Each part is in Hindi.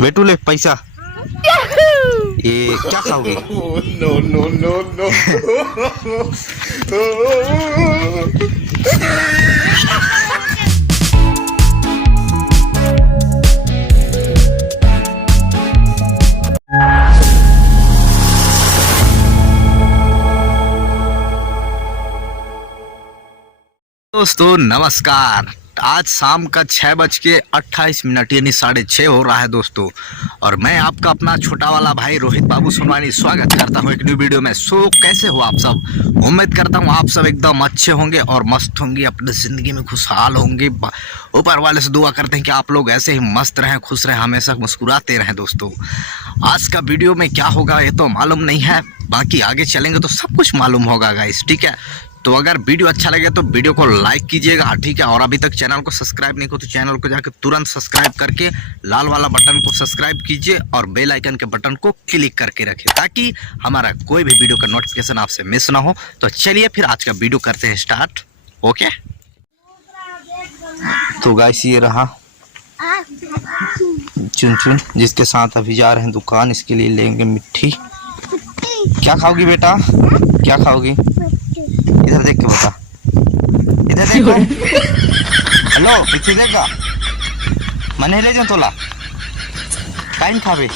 बेटू ले पैसा। ये क्या खाओगे? No no no no. दोस्तों नमस्कार। आज शाम का 6:28 यानी 6:30 हो रहा है दोस्तों, और मैं आपका अपना छोटा वाला भाई रोहित बाबू सोनवानी स्वागत करता हूं एक न्यू वीडियो में। कैसे हो आप सब? उम्मीद करता हूं आप सब एकदम अच्छे होंगे और मस्त होंगे, अपनी ज़िंदगी में खुशहाल होंगे। ऊपर वाले से दुआ करते हैं कि आप लोग ऐसे ही मस्त रहें, खुश रहें, हमेशा मुस्कुराते रहें। दोस्तों आज का वीडियो में क्या होगा ये तो मालूम नहीं है, बाकी आगे चलेंगे तो सब कुछ मालूम होगा गाइस, ठीक है? तो अगर वीडियो अच्छा लगे तो वीडियो को लाइक कीजिएगा, ठीक है? और अभी तक चैनल को सब्सक्राइब नहीं को तो चैनल को जाकर तुरंत सब्सक्राइब करके लाल वाला बटन को सब्सक्राइब कीजिए और बेल आइकन के बटन को क्लिक करके रखिए, ताकि हमारा कोई भी वीडियो का नोटिफिकेशन आपसे मिस ना हो। तो चलिए फिर आज का वीडियो करते हैं स्टार्ट। ओके, तो गाइस ये रहा चुन चुन, जिसके साथ अभी जा रहे हैं दुकान, इसके लिए लेंगे मिट्टी। क्या खाओगी बेटा, क्या खाओगी? इधर देख के बता, इधर देखो। हेलो, पीछे देखा मने ले जाऊं तोला टाइम खावे।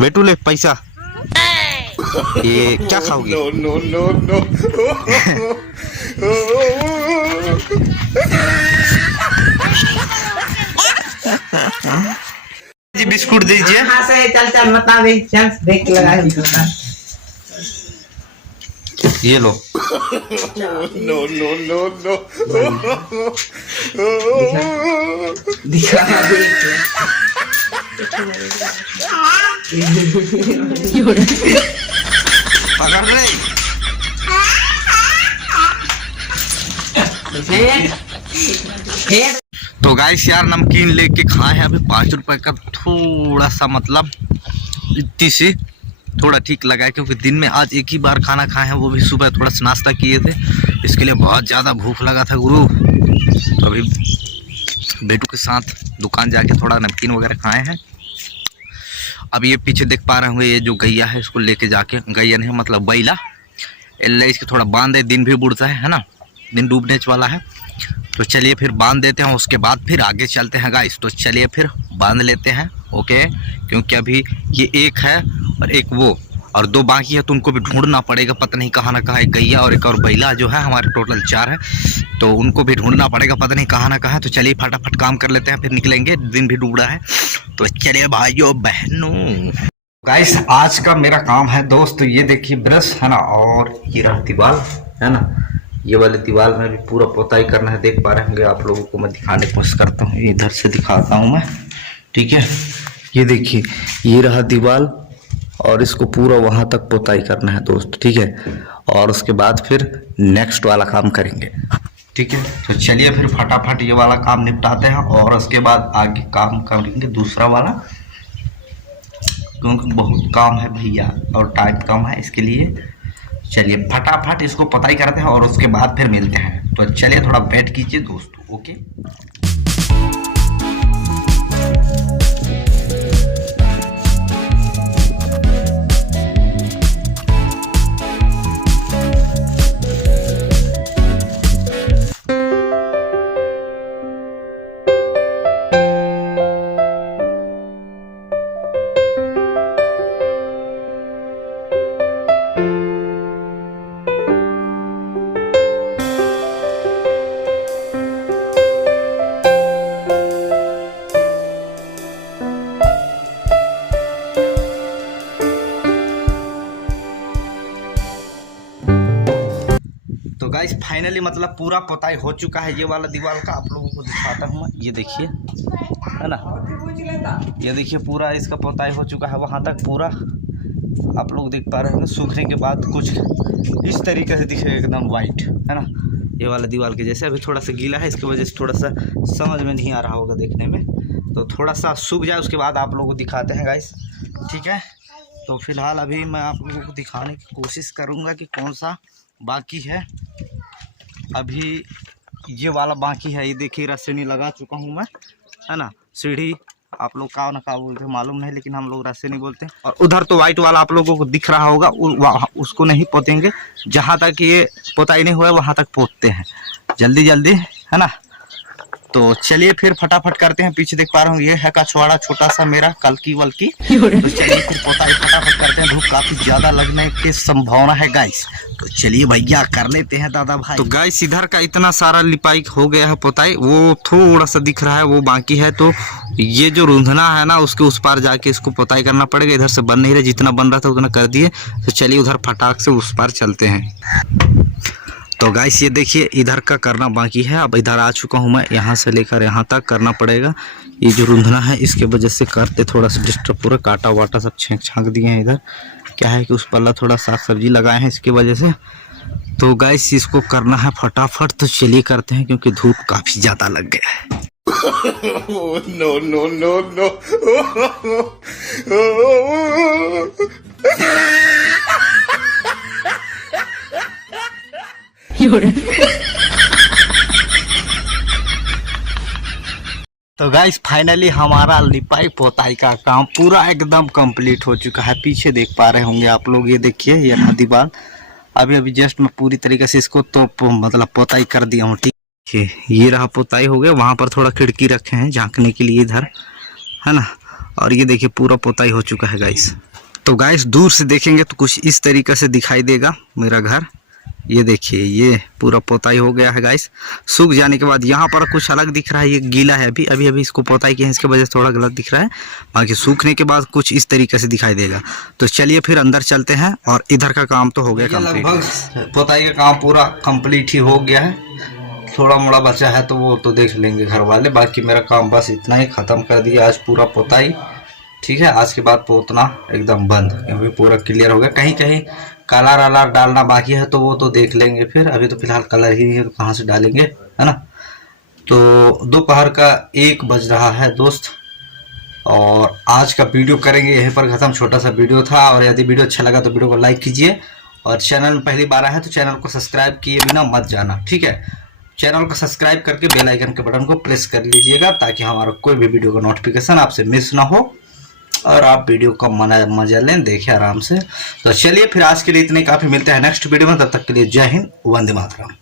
बेटू ले पैसा। ये क्या खाओगी? No no no no. जी बिस्कुट दीजिए। हाँ से चल चल बता दे, चल देख लगा है बता। ये लो। No no no no. दिखा पकड़ ले। तो गाइस यार नमकीन लेके खाए हैं अभी 5 रुपए का, थोड़ा सा मतलब इतनी सी थोड़ा ठीक लगा है, क्योंकि दिन में आज एक ही बार खाना खाए हैं, वो भी सुबह थोड़ा सा नाश्ता किए थे, इसके लिए बहुत ज़्यादा भूख लगा था गुरु। तो अभी बेटू के साथ दुकान जाके थोड़ा नमकीन वगैरह खाए हैं। अब ये पीछे देख पा रहे होंगे, ये जो गैया है इसको लेके जाके, गैया नहीं मतलब बैला, इसके थोड़ा बांध दे, दिन भी बुड़ता है ना, दिन डूबने वाला है। तो चलिए फिर बांध देते हैं, उसके बाद फिर आगे चलते हैं गाइस। तो चलिए फिर बांध लेते हैं, ओके? क्योंकि अभी ये एक है और एक वो और 2 बाकी है, तो उनको भी ढूंढना पड़ेगा, पता नहीं कहाँ ना कहाँ एक गैया और एक और बैला जो है, हमारे टोटल 4 है, तो उनको भी ढूंढना पड़ेगा, पता नहीं कहाँ ना कहाँ। तो चलिए फटाफट काम कर लेते हैं, फिर निकलेंगे, दिन भी डूब रहा है। तो चलिए भाइयों बहनों, गाइस आज का मेरा काम है दोस्त, ये देखिए ब्रश है ना, और ये रहा दीवार है ना, ये वाले दीवार में भी पूरा पोताई करना है। देख पा रहे होंगे आप लोगों को, मैं दिखाने की कोशिश करता हूँ, इधर से दिखाता हूँ मैं, ठीक है? ये देखिए ये रहा दीवार, और इसको पूरा वहाँ तक पोताई करना है दोस्त, ठीक है? और उसके बाद फिर नेक्स्ट वाला काम करेंगे, ठीक है? तो चलिए फिर फटाफट ये वाला काम निपटाते हैं, और उसके बाद आगे काम करेंगे दूसरा वाला, क्योंकि बहुत काम है भैया और टाइट काम है, इसके लिए चलिए फटाफट इसको पोताई करते हैं और उसके बाद फिर मिलते हैं। तो चलिए थोड़ा वेट कीजिए दोस्तों, ओके? तो गाइस फाइनली मतलब पूरा पोताई हो चुका है, ये वाला दीवार का आप लोगों को दिखाता हूँ मैं, ये देखिए है ना, ये देखिए पूरा इसका पोताई हो चुका है वहाँ तक पूरा, आप लोग देख पा रहे होंगे। सूखने के बाद कुछ इस तरीके से दिखेगा, एकदम वाइट है ना, ये वाला दीवार के जैसे। अभी थोड़ा सा गीला है, इसकी वजह से थोड़ा सा समझ में नहीं आ रहा होगा देखने में, तो थोड़ा सा सूख जाए उसके बाद आप लोगों को दिखाते हैं गाइस, ठीक है? तो फिलहाल अभी मैं आप लोगों को दिखाने की कोशिश करूँगा कि कौन सा बाकी है। अभी ये वाला बाकी है, ये देखिए रस्सी लगा चुका हूँ मैं, है ना। सीढ़ी आप लोग का ना का बोलते हैं मालूम नहीं, लेकिन हम लोग रास्ते नहीं बोलते। और उधर तो वाइट वाला आप लोगों को दिख रहा होगा, उसको नहीं पोतेंगे। जहाँ तक ये पोताई नहीं हुआ वहाँ तक पोतते हैं जल्दी जल्दी, है ना। तो चलिए फिर फटाफट करते हैं। पीछे देख पा रहा हूँ ये है कछवाड़ा छोटा सा मेरा कलकी वलकी। तो चलिए फिर पोताई फटाफट करते हैं। धूप काफी ज्यादा लगने की संभावना है गाइस, तो चलिए भैया कर लेते हैं दादा भाई। तो गाइस इधर का इतना सारा लिपाई हो गया है पोताई, वो थोड़ा सा दिख रहा है वो बाकी है। तो ये जो रूंधना है ना उसके उस पार जाके इसको पोताई करना पड़ेगा। इधर से बन नहीं रहा, जितना बन रहा था उतना कर दिए। तो चलिए उधर फटाक से उस पार चलते हैं। तो गाइस ये देखिए इधर का करना बाकी है। अब इधर आ चुका हूँ मैं, यहाँ से लेकर यहाँ तक करना पड़ेगा। ये जो रूंधना है इसके वजह से करते थोड़ा सा डिस्टर्ब, पूरा काटा वाटा सब छेंक छाँक दिए हैं। इधर क्या है कि उस पल्ला थोड़ा साग सब्जी लगाए हैं इसकी वजह से। तो गाइस इसको करना है फटाफट, तो चलिए करते हैं क्योंकि धूप काफ़ी ज़्यादा लग गया है। no, no, no, no. तो गाइस फाइनली हमारा लिपाई पोताई का काम पूरा एकदम कंप्लीट हो चुका है। पीछे देख पा रहे होंगे आप लोग, ये देखिए ये दीवार अभी जस्ट मैं पूरी तरीके से इसको तो मतलब पोताई कर दिया हूँ। ठीक है, ये रहा पोताई हो गया। वहाँ पर थोड़ा खिड़की रखे हैं झांकने के लिए इधर, है ना। और ये देखिए पूरा पोताई हो चुका है गाइस। तो गाइस दूर से देखेंगे तो कुछ इस तरीके से दिखाई देगा मेरा घर। ये देखिए ये पूरा पोताई हो गया है गाइस। सूख जाने के बाद यहाँ पर कुछ अलग दिख रहा है, ये गीला है। अभी इसको पोताई किया है, इसके वजह से थोड़ा गलत दिख रहा है। बाकी सूखने के बाद कुछ इस तरीके से दिखाई देगा। तो चलिए फिर अंदर चलते हैं। और इधर का काम तो हो गया कंप्लीट, लगभग पोताई का काम पूरा कंप्लीट ही हो गया है। थोड़ा मोड़ा बचा है तो वो तो देख लेंगे घर वाले। बाकी मेरा काम बस इतना ही, ख़त्म कर दिया आज पूरा पोताई। ठीक है, आज के बाद पोतना एकदम बंद, क्योंकि पूरा क्लियर हो गया। कहीं कहीं कलर अलार डालना बाकी है तो वो तो देख लेंगे फिर। अभी तो फिलहाल कलर ही नहीं है तो कहाँ से डालेंगे, है ना। तो दोपहर का 1 बज रहा है दोस्त, और आज का वीडियो करेंगे यहीं पर ख़त्म। छोटा सा वीडियो था, और यदि वीडियो अच्छा लगा तो वीडियो को लाइक कीजिए, और चैनल में पहली बार आया है तो चैनल को सब्सक्राइब किए बिना मत जाना। ठीक है, चैनल को सब्सक्राइब करके बेल आइकन के बटन को प्रेस कर लीजिएगा, ताकि हमारा कोई भी वीडियो का नोटिफिकेशन आपसे मिस ना हो और आप वीडियो का मजा लें, देखें आराम से। तो चलिए फिर आज के लिए इतने काफ़ी, मिलते हैं नेक्स्ट वीडियो में। तब तक के लिए जय हिंद, वंदे मातरम।